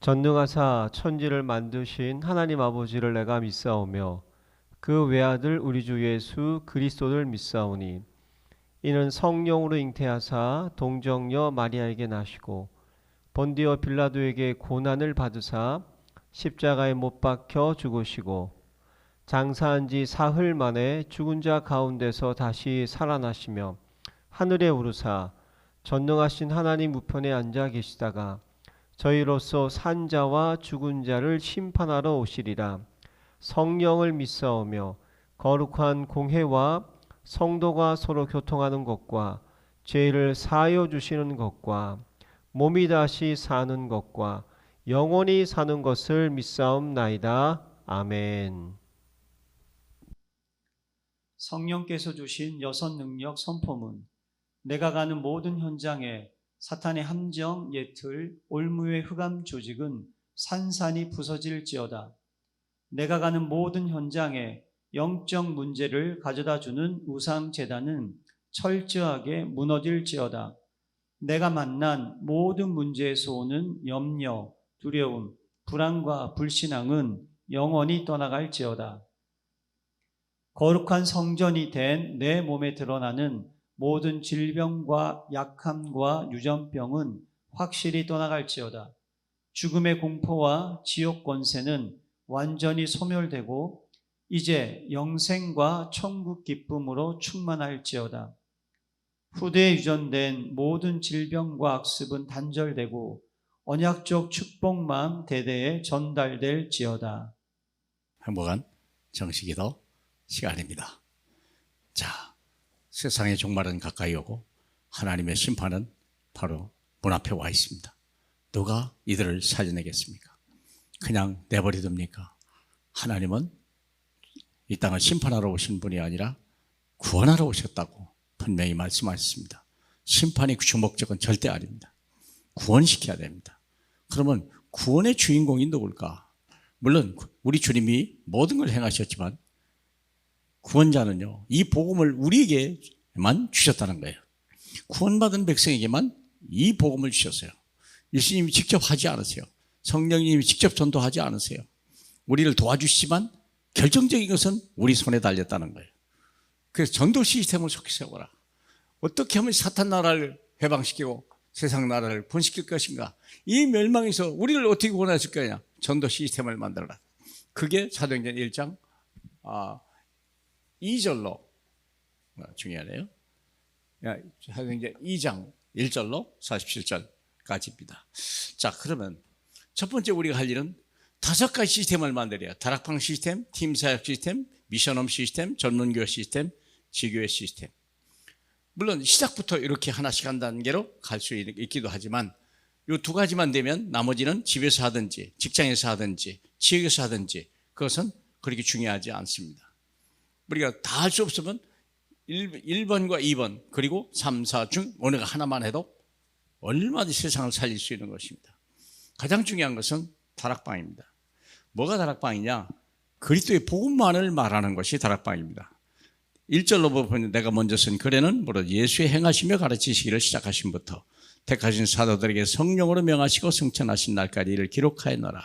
전능하사 천지를 만드신 하나님 아버지를 내가 믿사오며 그 외아들 우리 주 예수 그리스도를 믿사오니 이는 성령으로 잉태하사 동정녀 마리아에게 나시고 본디오 빌라도에게 고난을 받으사 십자가에 못 박혀 죽으시고 장사한 지 사흘 만에 죽은 자 가운데서 다시 살아나시며 하늘에 오르사 전능하신 하나님 우편에 앉아 계시다가 저희로서 산 자와 죽은 자를 심판하러 오시리라. 성령을 믿사오며 거룩한 공회와 성도가 서로 교통하는 것과 죄를 사하여 주시는 것과 몸이 다시 사는 것과 영원히 사는 것을 믿사옵나이다. 아멘. 성령께서 주신 여섯 능력 선포문. 내가 가는 모든 현장에 사탄의 함정, 예틀, 올무의 흑암 조직은 산산이 부서질지어다. 내가 가는 모든 현장에 영적 문제를 가져다주는 우상제단은 철저하게 무너질지어다. 내가 만난 모든 문제에서 오는 염려, 두려움, 불안과 불신앙은 영원히 떠나갈지어다. 거룩한 성전이 된 내 몸에 드러나는 모든 질병과 약함과 유전병은 확실히 떠나갈지어다. 죽음의 공포와 지옥 권세는 완전히 소멸되고 이제 영생과 천국 기쁨으로 충만할지어다. 후대에 유전된 모든 질병과 악습은 단절되고 언약적 축복만 대대에 전달될지어다. 행복한 정식기도 시간입니다. 자, 세상의 종말은 가까이 오고 하나님의 심판은 바로 문 앞에 와 있습니다. 누가 이들을 살려내겠습니까? 그냥 내버려둡니까? 하나님은 이 땅을 심판하러 오신 분이 아니라 구원하러 오셨다고 분명히 말씀하셨습니다. 심판이 주목적은 절대 아닙니다. 구원시켜야 됩니다. 그러면 구원의 주인공이 누굴까? 물론 우리 주님이 모든 걸 행하셨지만 구원자는요, 이 복음을 우리에게만 주셨다는 거예요. 구원받은 백성에게만 이 복음을 주셨어요. 예수님이 직접 하지 않으세요. 성령님이 직접 전도하지 않으세요. 우리를 도와주시지만 결정적인 것은 우리 손에 달렸다는 거예요. 그래서 전도 시스템을 속히 세워라. 어떻게 하면 사탄 나라를 해방시키고 세상 나라를 분식킬 것인가? 이 멸망에서 우리를 어떻게 구원하실 거냐? 전도 시스템을 만들어라. 그게 사도행전 1장 2절로 중요하네요. 사도행전 2장 1절로 47절까지입니다. 자, 그러면 첫 번째 우리가 할 일은 5가지 시스템을 만들어요. 다락방 시스템, 팀사역 시스템, 미션홈 시스템, 전문교회 시스템, 지교회 시스템. 물론 시작부터 이렇게 하나씩 한 단계로 갈 수 있기도 하지만 이 2가지만 되면 나머지는 집에서 하든지 직장에서 하든지 지역에서 하든지 그것은 그렇게 중요하지 않습니다. 우리가 다 할 수 없으면 1번과 2번 그리고 3, 4 중 어느 하나만 해도 얼마든지 세상을 살릴 수 있는 것입니다. 가장 중요한 것은 다락방입니다. 뭐가 다락방이냐? 그리스도의 복음만을 말하는 것이 다락방입니다. 1절로 보면 내가 먼저 쓴 글에는 뭐라 예수의 행하시며 가르치시기를 시작하심부터 택하신 사도들에게 성령으로 명하시고 승천하신 날까지 이를 기록하였노라.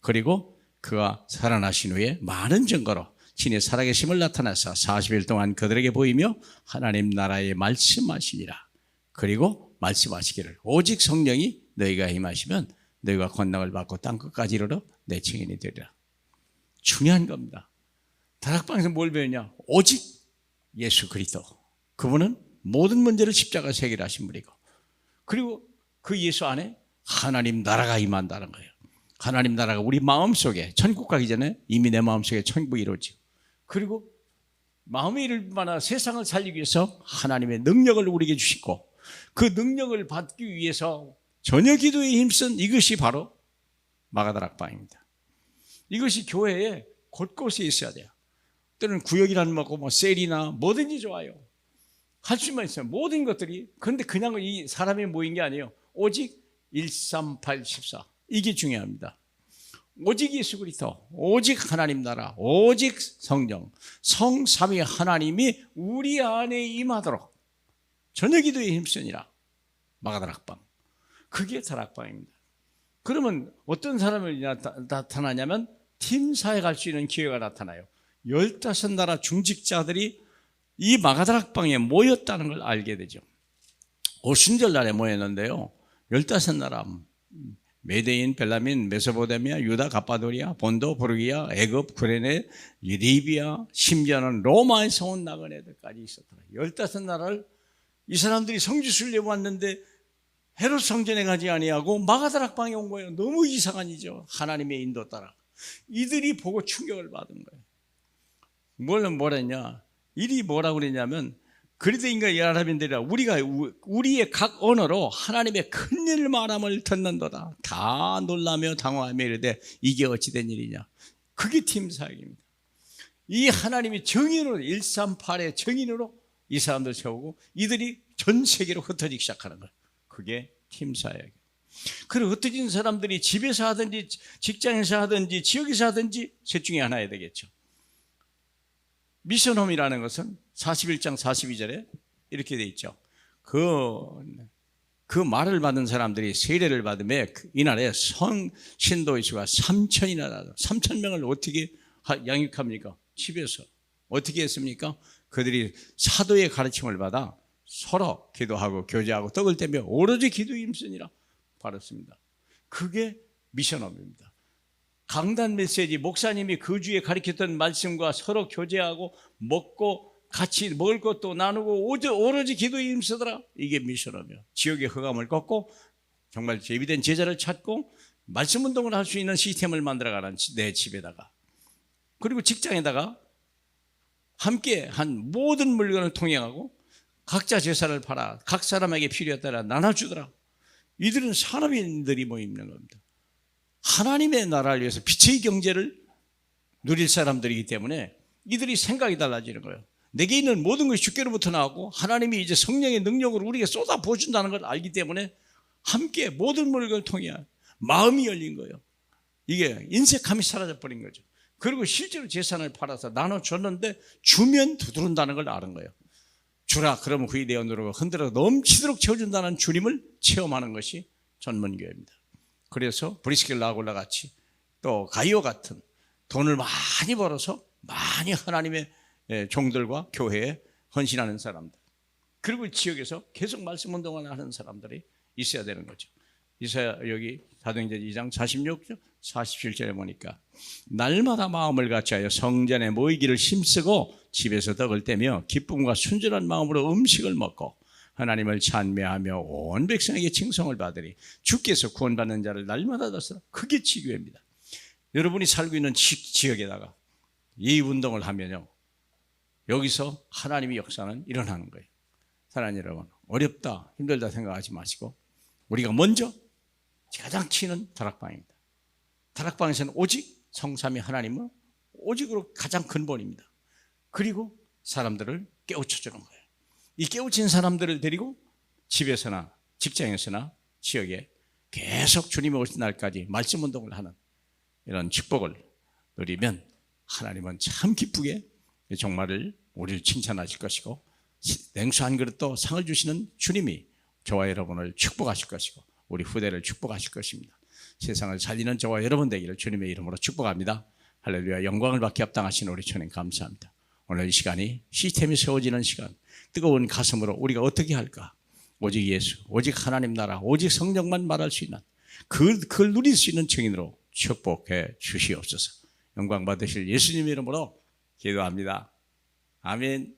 그리고 그가 살아나신 후에 많은 증거로 진의 살아계심을 나타내서 40일 동안 그들에게 보이며 하나님 나라에 말씀하시니라. 그리고 말씀하시기를 오직 성령이 너희가 임하시면 너희가 권능을 받고 땅끝까지 이르러 내 증인이 되리라. 중요한 겁니다. 다락방에서 뭘 배우냐? 오직 예수 그리스도. 그분은 모든 문제를 십자가 해결하신 분이고 그리고 그 예수 안에 하나님 나라가 임한다는 거예요. 하나님 나라가 우리 마음속에 천국 가기 전에 이미 내 마음속에 천국이 이루어지고 그리고 마음에 이를 만한 세상을 살리기 위해서 하나님의 능력을 우리에게 주시고 그 능력을 받기 위해서 전혀 기도에 힘쓴 이것이 바로 마가다락방입니다. 이것이 교회에 곳곳에 있어야 돼요. 때로는 구역이라는 뭐 셀이나 뭐든지 좋아요. 할 수만 있어요. 모든 것들이. 그런데 그냥 이 사람이 모인 게 아니에요. 오직 13814 이게 중요합니다. 오직 예수 그리스도, 오직 하나님 나라, 오직 성령, 성삼위 하나님이 우리 안에 임하도록 전혀 기도에 힘쓰니라. 마가다락방. 그게 다락방입니다. 그러면 어떤 사람이 나타나냐면 팀사에 갈 수 있는 기회가 나타나요. 15나라 중직자들이 이 마가다락방에 모였다는 걸 알게 되죠. 오순절날에 모였는데요. 15나라 메데인, 벨라민, 메소포타미아, 유다, 갑바도리아, 본도, 부르기아, 애굽, 구레네, 리비아, 심지어는 로마에서 온 나그네들까지 있었더라. 15나라를 이 사람들이 성지순례 왔는데 헤롯 성전에 가지 아니하고 마가다락방에 온 거예요. 너무 이상한 일이죠. 하나님의 인도 따라. 이들이 보고 충격을 받은 거예요. 뭐랬냐? 일이 뭐라고 그랬냐면 그리스인과 아랍인들이라 우리의 각 언어로 하나님의 큰 일을 말함을 듣는도다. 다 놀라며 당황하며 이르되 이게 어찌 된 일이냐. 그게 팀 사역입니다. 이 하나님이 정인으로 138의 정인으로 이 사람들 세우고 이들이 전 세계로 흩어지기 시작하는 거예요. 그게 팀 사역이에요. 그리고 흩어진 사람들이 집에서 하든지 직장에서 하든지 지역에서 하든지 셋 중에 하나야 되겠죠. 미션홈이라는 것은 41장 42절에 이렇게 돼 있죠. 그 말을 받은 사람들이 세례를 받으며 이날에 신도의 수가 3,000이나 나다. 3,000명을 어떻게 양육합니까? 집에서. 어떻게 했습니까? 그들이 사도의 가르침을 받아 서로 기도하고 교제하고 떡을 떼며 오로지 기도에 힘쓰니라 받았습니다. 그게 미션홈입니다. 강단 메시지, 목사님이 그 주에 가르쳤던 말씀과 서로 교제하고 먹고 같이 먹을 것도 나누고 오로지 기도에 힘쓰더라. 이게 미션이며 지역의 흑암을 걷고 정말 예비된 제자를 찾고 말씀 운동을 할 수 있는 시스템을 만들어가는 내 집에다가 그리고 직장에다가 함께 한 모든 물건을 통행하고 각자 재산을 팔아 각 사람에게 필요에 따라 나눠주더라. 이들은 산업인들이 모이는 겁니다. 하나님의 나라를 위해서 빛의 경제를 누릴 사람들이기 때문에 이들이 생각이 달라지는 거예요. 내게 있는 모든 것이 주께로부터 나오고 하나님이 이제 성령의 능력으로 우리에게 쏟아 부어준다는 걸 알기 때문에 함께 모든 물건을 통해 마음이 열린 거예요. 이게 인색함이 사라져버린 거죠. 그리고 실제로 재산을 팔아서 나눠줬는데 주면 두드른다는 걸 아는 거예요. 주라 그러면 그의 내 언으로 흔들어 넘치도록 채워준다는 주님을 체험하는 것이 전문교회입니다. 그래서 브리스길라 아굴라 같이 또 가이오 같은 돈을 많이 벌어서 많이 하나님의 종들과 교회에 헌신하는 사람들 그리고 지역에서 계속 말씀 운동을 하는 사람들이 있어야 되는 거죠. 이사야 여기 사도행전 2장 46절 47절에 보니까 날마다 마음을 같이하여 성전에 모이기를 힘쓰고 집에서 떡을 떼며 기쁨과 순전한 마음으로 음식을 먹고 하나님을 찬미하며 온 백성에게 칭송을 받으리. 주께서 구원받는 자를 날마다 더쓰라. 그게 지교회입니다. 여러분이 살고 있는 지역에다가 이 운동을 하면요 여기서 하나님의 역사는 일어나는 거예요. 사랑하는 여러분, 어렵다 힘들다 생각하지 마시고 우리가 먼저 가장 치는 다락방입니다. 다락방에서는 오직 성삼위 하나님은 오직으로 가장 근본입니다. 그리고 사람들을 깨우쳐주는 거예요. 이 깨우친 사람들을 데리고 집에서나 직장에서나 지역에 계속 주님이 오신 날까지 말씀 운동을 하는 이런 축복을 누리면 하나님은 참 기쁘게 정말을 우리를 칭찬하실 것이고 냉수 한 그릇도 상을 주시는 주님이 저와 여러분을 축복하실 것이고 우리 후대를 축복하실 것입니다. 세상을 살리는 저와 여러분 되기를 주님의 이름으로 축복합니다. 할렐루야. 영광을 받게 합당하신 우리 주님 감사합니다. 오늘 이 시간이 시스템이 세워지는 시간 뜨거운 가슴으로 우리가 어떻게 할까? 오직 예수, 오직 하나님 나라, 오직 성령만 말할 수 있는 그걸 누릴 수 있는 증인으로 축복해 주시옵소서. 영광 받으실 예수님 이름으로 기도합니다. 아멘.